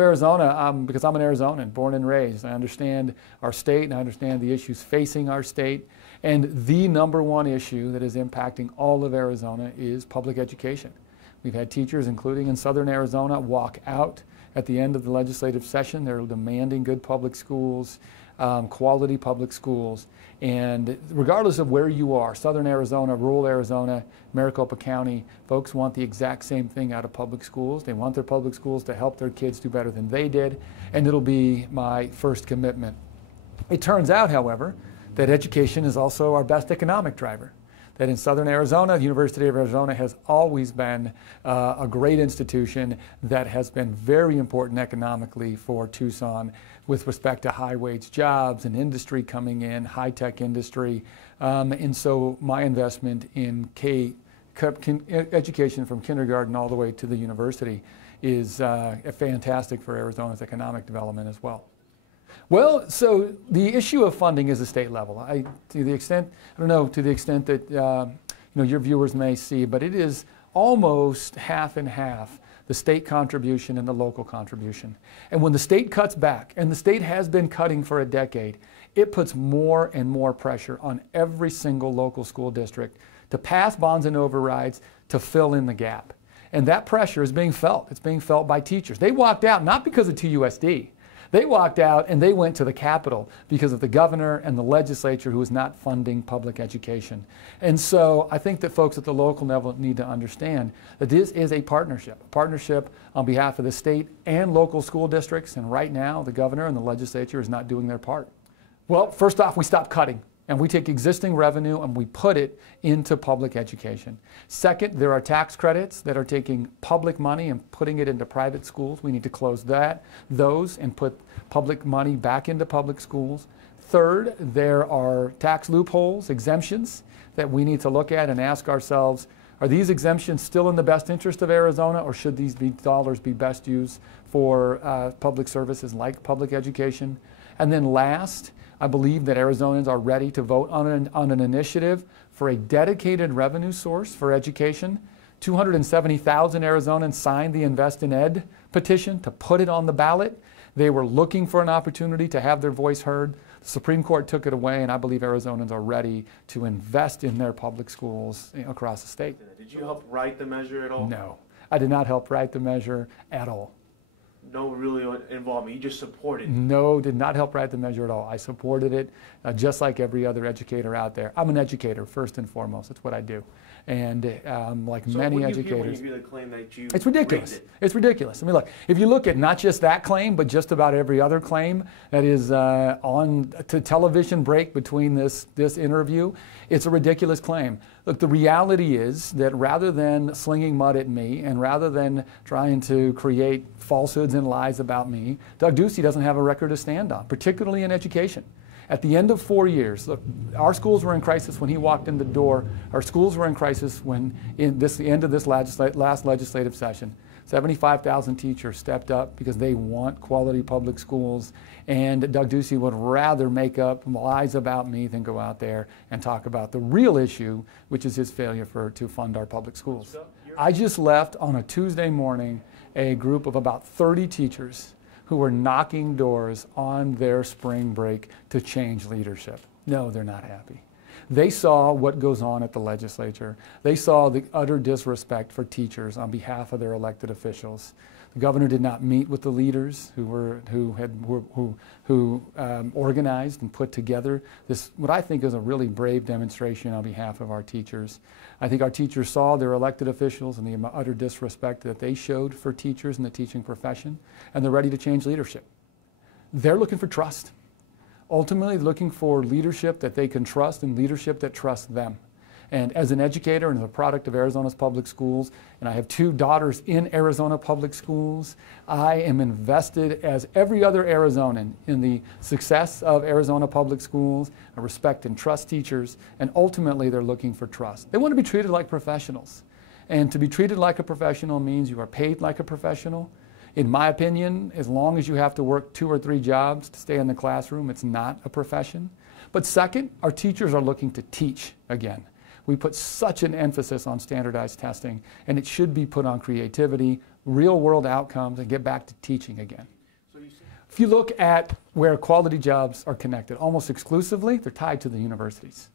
Arizona, because I'm an Arizonan, born and raised. I understand our state and I understand the issues facing our state. And the number one issue that is impacting all of Arizona is public education. We've had teachers, including in southern Arizona, walk out at the end of the legislative session. They're demanding good public schools, quality public schools. And regardless of where you are, southern Arizona, rural Arizona, Maricopa County, folks want the exact same thing out of public schools. They want their public schools to help their kids do better than they did, and it'll be my first commitment. It turns out, however, that education is also our best economic driver. That in southern Arizona, the University of Arizona has always been a great institution that has been very important economically for Tucson with respect to high-wage jobs and industry coming in, high-tech industry. And so my investment in education from kindergarten all the way to the university is fantastic for Arizona's economic development as well. Well, so the issue of funding is a state level. To the extent that your viewers may see, but it is almost half and half, the state contribution and the local contribution. And when the state cuts back, and the state has been cutting for a decade, it puts more and more pressure on every single local school district to pass bonds and overrides to fill in the gap. And that pressure is being felt. It's being felt by teachers. They walked out not because of TUSD. They walked out and they went to the Capitol because of the governor and the legislature who was not funding public education. And so I think that folks at the local level need to understand that this is a partnership on behalf of the state and local school districts. And right now, the governor and the legislature is not doing their part. Well, first off, we stop cutting. And we take existing revenue and we put it into public education. Second, there are tax credits that are taking public money and putting it into private schools. We need to close those and put public money back into public schools. Third, there are tax loopholes, exemptions that we need to look at and ask ourselves, are these exemptions still in the best interest of Arizona, or should these dollars be best used for public services like public education? And then last, I believe that Arizonans are ready to vote on an initiative for a dedicated revenue source for education. 270,000 Arizonans signed the Invest in Ed petition to put it on the ballot. They were looking for an opportunity to have their voice heard. The Supreme Court took it away, and I believe Arizonans are ready to invest in their public schools across the state. Did you help write the measure at all? No, I did not help write the measure at all. No really involvement, you just supported it? No, did not help write the measure at all. I supported it just like every other educator out there. I'm an educator first and foremost, that's what I do. And like many educators, when you hear the claim that you it's ridiculous. It's ridiculous. I mean, look, if you look at not just that claim, but just about every other claim that is on to television break between this interview, it's a ridiculous claim. Look, the reality is that rather than slinging mud at me and rather than trying to create falsehoods and lies about me, Doug Ducey doesn't have a record to stand on, particularly in education. At the end of 4 years, look, our schools were in crisis when he walked in the door. Our schools were in crisis when, the end of this last legislative session, 75,000 teachers stepped up because they want quality public schools. And Doug Ducey would rather make up lies about me than go out there and talk about the real issue, which is his failure to fund our public schools. I just left on a Tuesday morning a group of about 30 teachers who were knocking doors on their spring break to change leadership. No, they're not happy. They saw what goes on at the legislature. They saw the utter disrespect for teachers on behalf of their elected officials. The governor did not meet with the leaders who organized and put together this, what I think is a really brave demonstration on behalf of our teachers. I think our teachers saw their elected officials and the utter disrespect that they showed for teachers in the teaching profession, and they're ready to change leadership. They're looking for trust. Ultimately looking for leadership that they can trust and leadership that trusts them. And as an educator and as a product of Arizona's public schools, and I have 2 daughters in Arizona public schools, I am invested as every other Arizonan in the success of Arizona public schools. I respect and trust teachers, and ultimately they're looking for trust. They want to be treated like professionals. And to be treated like a professional means you are paid like a professional. In my opinion, as long as you have to work 2 or 3 jobs to stay in the classroom, it's not a profession. But second, our teachers are looking to teach again. We put such an emphasis on standardized testing, and it should be put on creativity, real world outcomes and get back to teaching again. If you look at where quality jobs are connected, almost exclusively, they're tied to the universities.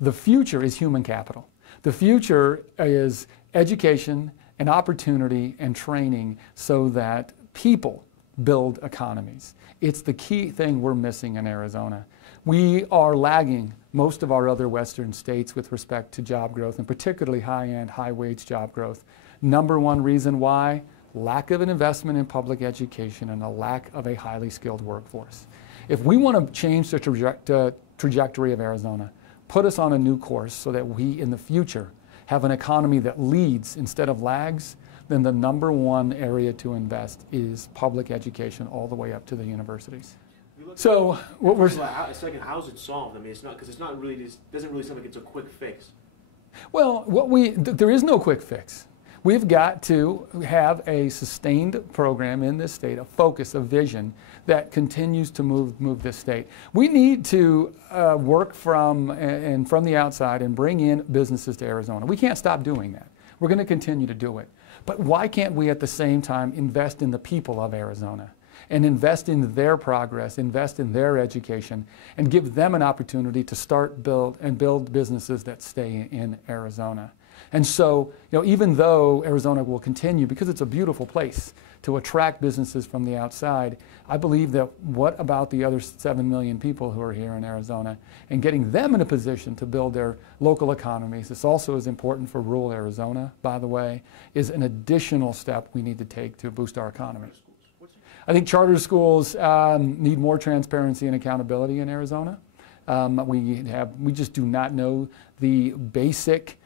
The future is human capital. The future is education and opportunity and training so that people build economies. It's the key thing we're missing in Arizona. We are lagging most of our other Western states with respect to job growth, and particularly high-end, high-wage job growth. Number one reason why? Lack of an investment in public education and a lack of a highly skilled workforce. If we want to change the trajectory of Arizona, put us on a new course so that we, in the future, have an economy that leads instead of lags, then the number one area to invest is public education all the way up to the universities. So what we're... It's like, how's it solved? I mean, it's not, because it's not really, it doesn't really sound like it's a quick fix. Well, there is no quick fix. We've got to have a sustained program in this state, a focus, a vision that continues to move this state. We need to work from the outside and bring in businesses to Arizona. We can't stop doing that. We're going to continue to do it. But why can't we at the same time invest in the people of Arizona and invest in their progress, invest in their education, and give them an opportunity to start, build businesses that stay in Arizona? And so, even though Arizona will continue, because it's a beautiful place, to attract businesses from the outside, I believe that what about the other 7 million people who are here in Arizona and getting them in a position to build their local economies, this also is important for rural Arizona, by the way, is an additional step we need to take to boost our economy. I think charter schools need more transparency and accountability in Arizona. We just do not know the basic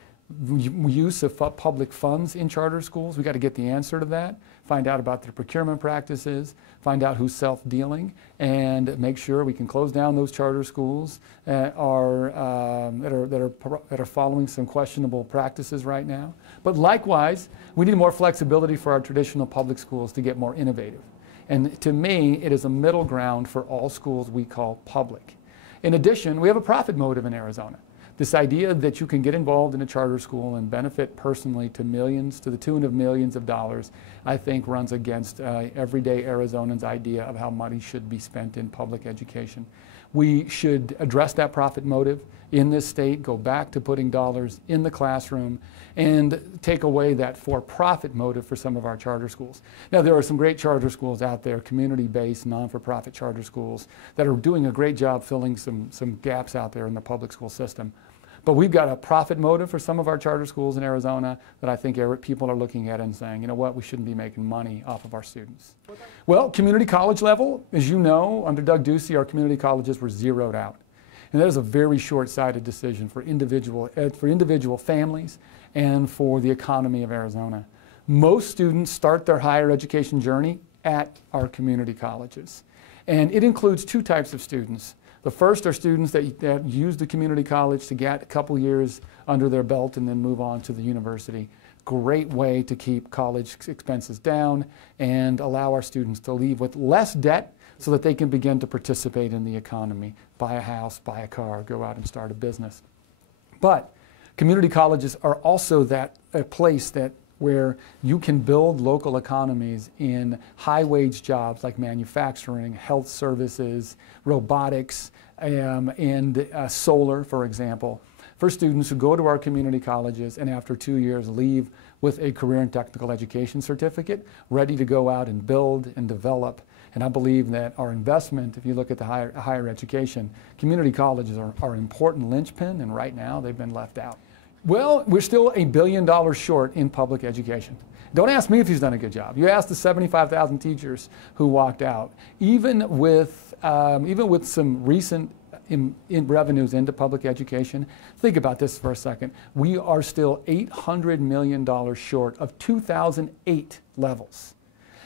use of public funds in charter schools. We've got to get the answer to that, find out about their procurement practices, find out who's self-dealing, and make sure we can close down those charter schools that are following some questionable practices right now. But likewise, we need more flexibility for our traditional public schools to get more innovative. And to me, it is a middle ground for all schools we call public. In addition, we have a profit motive in Arizona. This idea that you can get involved in a charter school and benefit personally to millions, to the tune of millions of dollars, I think runs against everyday Arizonans' idea of how money should be spent in public education. We should address that profit motive in this state, go back to putting dollars in the classroom, and take away that for-profit motive for some of our charter schools. Now, there are some great charter schools out there, community-based, non-for-profit charter schools, that are doing a great job filling some gaps out there in the public school system. But we've got a profit motive for some of our charter schools in Arizona that I think people are looking at and saying, you know what, we shouldn't be making money off of our students. Well, community college level, as you know, under Doug Ducey, our community colleges were zeroed out. And that is a very short-sighted decision for individual families and for the economy of Arizona. Most students start their higher education journey at our community colleges. And it includes two types of students. The first are students that use the community college to get a couple years under their belt and then move on to the university. Great way to keep college expenses down and allow our students to leave with less debt so that they can begin to participate in the economy, buy a house, buy a car, go out and start a business. But community colleges are also a place where you can build local economies in high-wage jobs like manufacturing, health services, robotics, and solar, for example, for students who go to our community colleges and after 2 years leave with a career and technical education certificate, ready to go out and build and develop. And I believe that our investment, if you look at the higher education, community colleges are an important linchpin, and right now they've been left out. Well, we're still $1 billion short in public education. Don't ask me if he's done a good job. You ask the 75,000 teachers who walked out. Even with some recent revenues into public education, think about this for a second. We are still $800 million short of 2008 levels.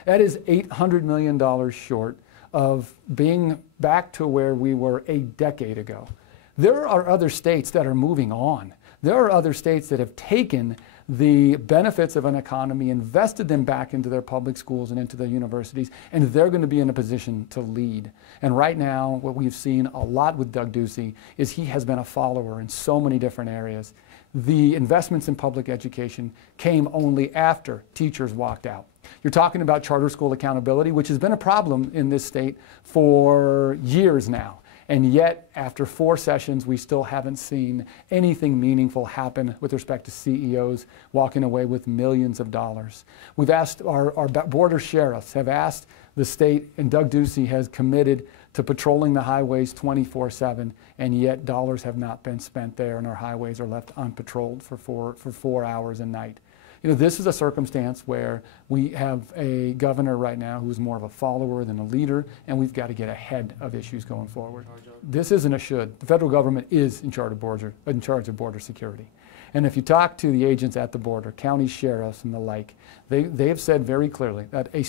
That is $800 million short of being back to where we were a decade ago. There are other states that are moving on. There are other states that have taken the benefits of an economy, invested them back into their public schools and into their universities, and they're going to be in a position to lead. And right now, what we've seen a lot with Doug Ducey is he has been a follower in so many different areas. the investments in public education came only after teachers walked out. You're talking about charter school accountability, which has been a problem in this state for years now. And yet, after 4 sessions, we still haven't seen anything meaningful happen with respect to CEOs walking away with millions of dollars. We've asked, our border sheriffs have asked the state, and Doug Ducey has committed to patrolling the highways 24/7, and yet dollars have not been spent there, and our highways are left unpatrolled for 4 hours a night. You know, this is a circumstance where we have a governor right now who's more of a follower than a leader, and we've got to get ahead of issues going forward. This isn't a should. The federal government is in charge of border security. And if you talk to the agents at the border, county sheriffs and the like, they have said very clearly that a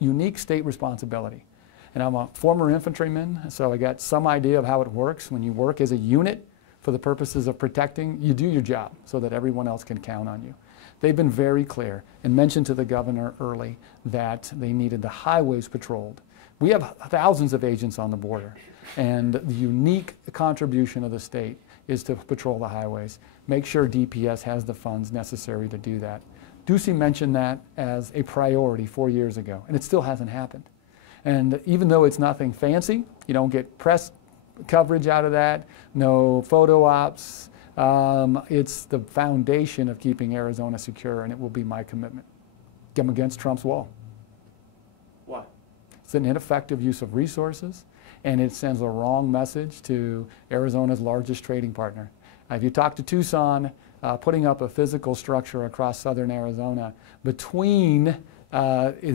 unique state responsibility. And I'm a former infantryman, so I got some idea of how it works. When you work as a unit for the purposes of protecting, you do your job so that everyone else can count on you. They've been very clear and mentioned to the governor early that they needed the highways patrolled. We have thousands of agents on the border, and the unique contribution of the state is to patrol the highways. Make sure DPS has the funds necessary to do that. Ducey mentioned that as a priority 4 years ago, and it still hasn't happened. And even though it's nothing fancy, you don't get press coverage out of that, no photo ops, it's the foundation of keeping Arizona secure, and it will be my commitment. I'm against Trump's wall. Why? It's an ineffective use of resources, and it sends a wrong message to Arizona's largest trading partner. If you talk to Tucson, putting up a physical structure across southern Arizona between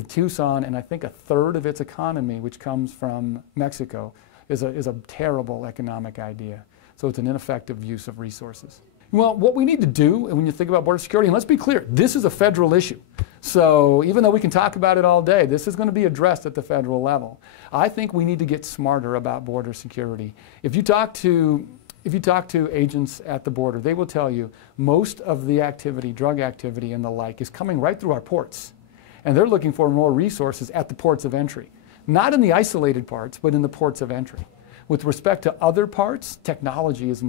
Tucson and I think 1/3 of its economy, which comes from Mexico, is a terrible economic idea. So it's an ineffective use of resources. Well, what we need to do, and when you think about border security, and let's be clear, this is a federal issue. So even though we can talk about it all day, this is going to be addressed at the federal level. I think we need to get smarter about border security. If you talk to agents at the border, they will tell you most of the activity, drug activity and the like, is coming right through our ports. And they're looking for more resources at the ports of entry. Not in the isolated parts, but in the ports of entry. With respect to other parts, technology is a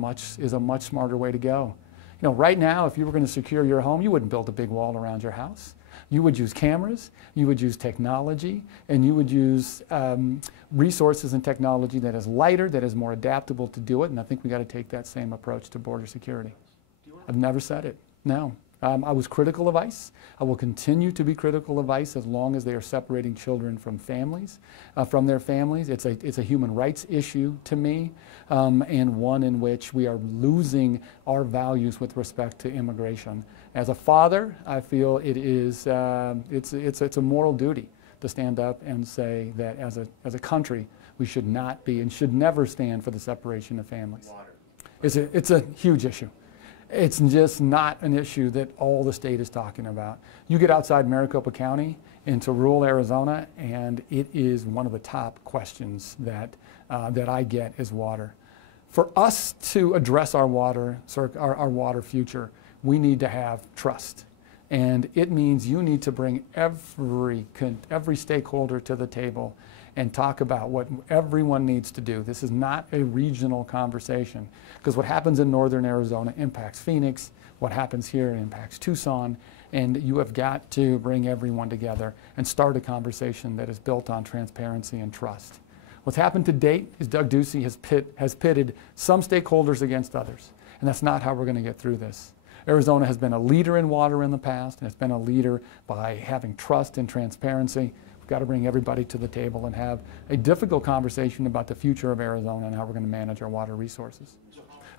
much smarter way to go. You know, right now, if you were going to secure your home, you wouldn't build a big wall around your house. You would use cameras, you would use technology, and you would use resources and technology that is lighter, that is more adaptable to do it, and I think we got to take that same approach to border security. I've never said it, no. I was critical of ICE. I will continue to be critical of ICE as long as they are separating children from families, from their families. It's a human rights issue to me, and one in which we are losing our values with respect to immigration. As a father, I feel it is it's a moral duty to stand up and say that as a country we should not be and should never stand for the separation of families. It's a huge issue. It's just not an issue that all the state is talking about. You get outside Maricopa County into rural Arizona, and it is one of the top questions that I get is water. For us to address our water future, we need to have trust. And it means you need to bring every stakeholder to the table and talk about what everyone needs to do. This is not a regional conversation, because what happens in northern Arizona impacts Phoenix, what happens here impacts Tucson, and you have got to bring everyone together and start a conversation that is built on transparency and trust. What's happened to date is Doug Ducey has pitted some stakeholders against others, and that's not how we're going to get through this. Arizona has been a leader in water in the past, and it's been a leader by having trust and transparency. We've got to bring everybody to the table and have a difficult conversation about the future of Arizona and how we're going to manage our water resources.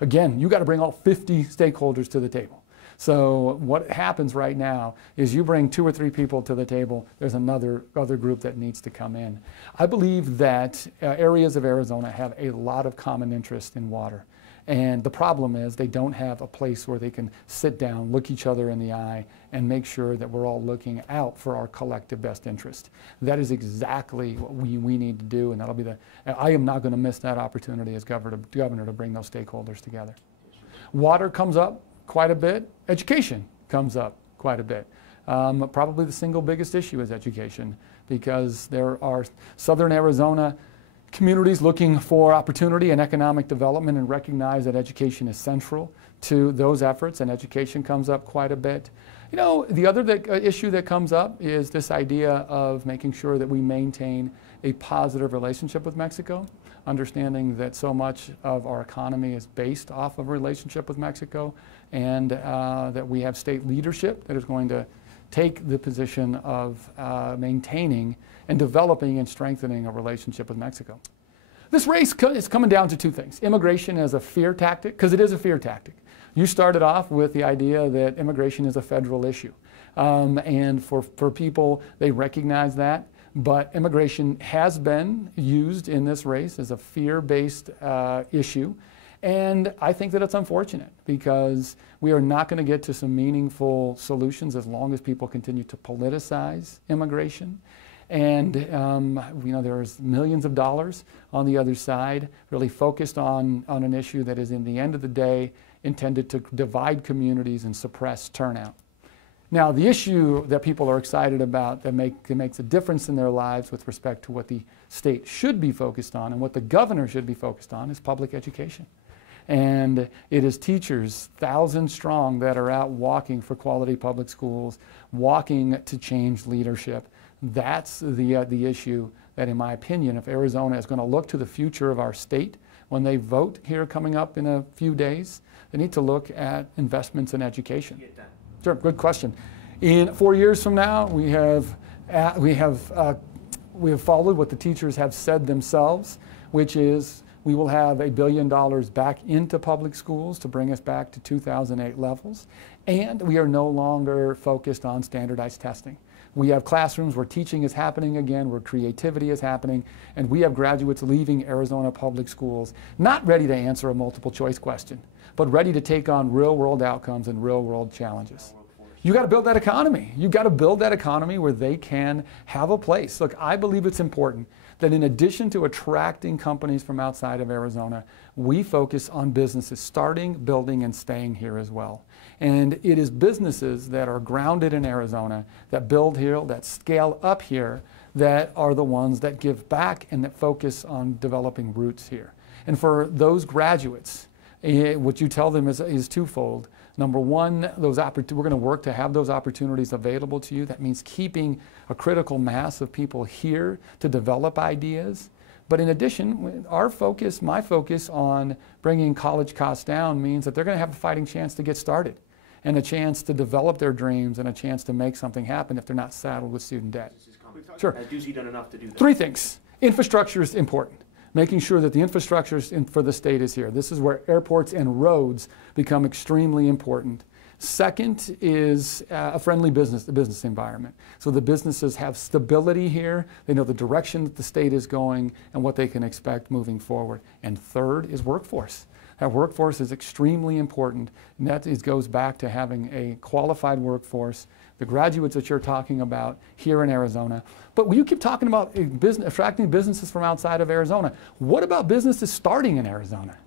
Again, you got to bring all 50 stakeholders to the table. So what happens right now is you bring 2 or 3 people to the table, there's other group that needs to come in. I believe that areas of Arizona have a lot of common interest in water. And the problem is they don't have a place where they can sit down, look each other in the eye, and make sure that we're all looking out for our collective best interest. That is exactly what we need to do, and that'll be I am not going to miss that opportunity as governor to bring those stakeholders together. Water comes up quite a bit. Education comes up quite a bit. Probably the single biggest issue is education, because there are southern Arizona communities looking for opportunity and economic development and recognize that education is central to those efforts, and education comes up quite a bit. You know, the other issue that comes up is this idea of making sure that we maintain a positive relationship with Mexico, understanding that so much of our economy is based off of a relationship with Mexico, and that we have state leadership that is going to take the position of maintaining and developing and strengthening a relationship with Mexico. This race is coming down to two things. Immigration as a fear tactic, because it is a fear tactic. You started off with the idea that immigration is a federal issue. And for people, they recognize that. But immigration has been used in this race as a fear-based issue. And I think that it's unfortunate, because we are not going to get to some meaningful solutions as long as people continue to politicize immigration. And you know, there's millions of dollars on the other side really focused on an issue that is, in the end of the day, intended to divide communities and suppress turnout. Now, the issue that people are excited about that makes a difference in their lives with respect to what the state should be focused on and what the governor should be focused on is public education. And it is teachers, thousands strong, that are out walking for quality public schools, walking to change leadership. That's the issue that, in my opinion, if Arizona is going to look to the future of our state when they vote here coming up in a few days, they need to look at investments in education. Sure, good question. In 4 years from now, we have followed what the teachers have said themselves, which is we will have $1 billion back into public schools to bring us back to 2008 levels, and we are no longer focused on standardized testing. We have classrooms where teaching is happening again, where creativity is happening, and we have graduates leaving Arizona public schools not ready to answer a multiple choice question, but ready to take on real-world outcomes and real-world challenges. You got to build that economy. You got to build that economy where they can have a place. Look, I believe it's important that in addition to attracting companies from outside of Arizona, we focus on businesses starting, building, and staying here as well. And it is businesses that are grounded in Arizona, that build here, that scale up here, that are the ones that give back and that focus on developing roots here. And for those graduates, what you tell them is twofold. Number one, we're going to work to have those opportunities available to you. That means keeping a critical mass of people here to develop ideas. But in addition, my focus on bringing college costs down means that they're going to have a fighting chance to get started, and a chance to develop their dreams, and a chance to make something happen if they're not saddled with student debt. Sure. Has Ducey done enough to do that? Three things. Infrastructure is important. Making sure that the infrastructure for the state is here. This is where airports and roads become extremely important. Second is a friendly business environment. So the businesses have stability here. They know the direction that the state is going and what they can expect moving forward. And third is workforce. That workforce is extremely important, and that goes back to having a qualified workforce, the graduates that you're talking about here in Arizona. But when you keep talking about attracting businesses from outside of Arizona, what about businesses starting in Arizona?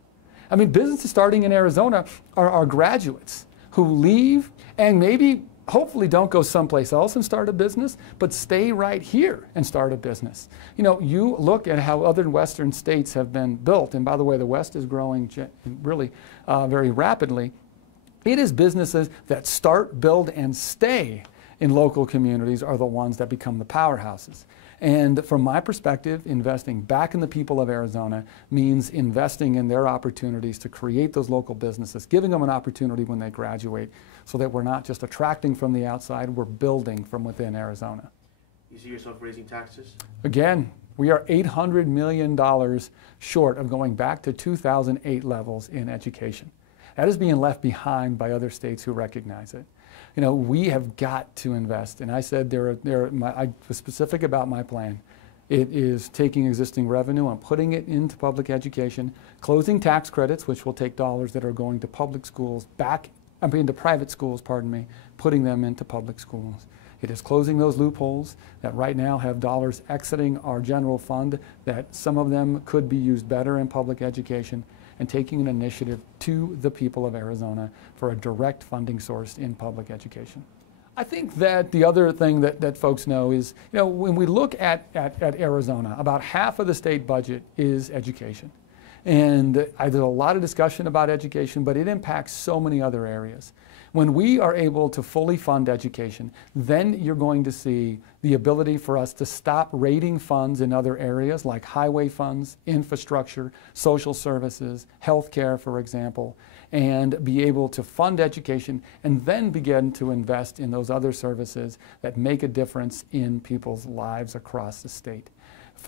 I mean, businesses starting in Arizona are graduates who leave and maybe, hopefully, don't go someplace else and start a business, but stay right here and start a business. You know, you look at how other Western states have been built, and by the way, the West is growing really very rapidly. It is businesses that start, build, and stay in local communities are the ones that become the powerhouses. And from my perspective, investing back in the people of Arizona means investing in their opportunities to create those local businesses, giving them an opportunity when they graduate, so that we're not just attracting from the outside, we're building from within Arizona. You see yourself raising taxes? Again, we are $800 million short of going back to 2008 levels in education. That is being left behind by other states who recognize it. You know, we have got to invest, and I said I was specific about my plan. It is taking existing revenue and putting it into public education, closing tax credits, which will take dollars that are going to public schools into private schools, pardon me, putting them into public schools. It is closing those loopholes that right now have dollars exiting our general fund, that some of them could be used better in public education, and taking an initiative to the people of Arizona for a direct funding source in public education. I think that the other thing that folks know is, when we look at Arizona, about half of the state budget is education. And there's a lot of discussion about education, but it impacts so many other areas. When we are able to fully fund education, then you're going to see the ability for us to stop raiding funds in other areas like highway funds, infrastructure, social services, healthcare, for example, and be able to fund education and then begin to invest in those other services that make a difference in people's lives across the state.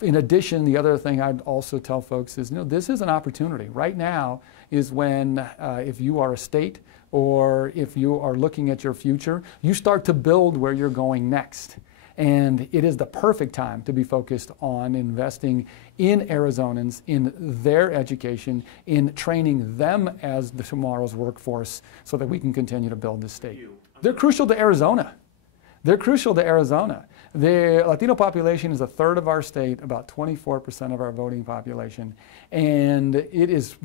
In addition, the other thing I'd also tell folks is, this is an opportunity. Right now is when, if you are a state or if you are looking at your future, you start to build where you're going next. And it is the perfect time to be focused on investing in Arizonans, in their education, in training them as tomorrow's workforce so that we can continue to build this state. They're crucial to Arizona. They're crucial to Arizona. The Latino population is a third of our state, about 24% of our voting population, and it is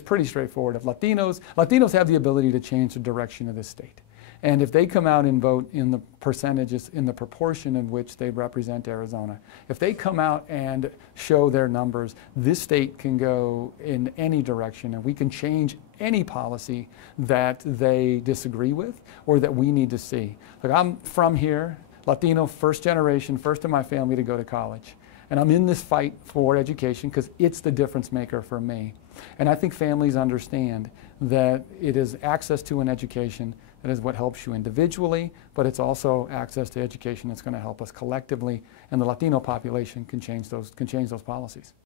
pretty straightforward. If Latinos have the ability to change the direction of this state. And if they come out and vote in the percentages, in the proportion in which they represent Arizona, if they come out and show their numbers, this state can go in any direction and we can change any policy that they disagree with or that we need to see. Look, I'm from here, Latino, first generation, first in my family to go to college. And I'm in this fight for education because it's the difference maker for me. And I think families understand that it is access to an education that is what helps you individually, but it's also access to education that's going to help us collectively, and the Latino population can change those policies.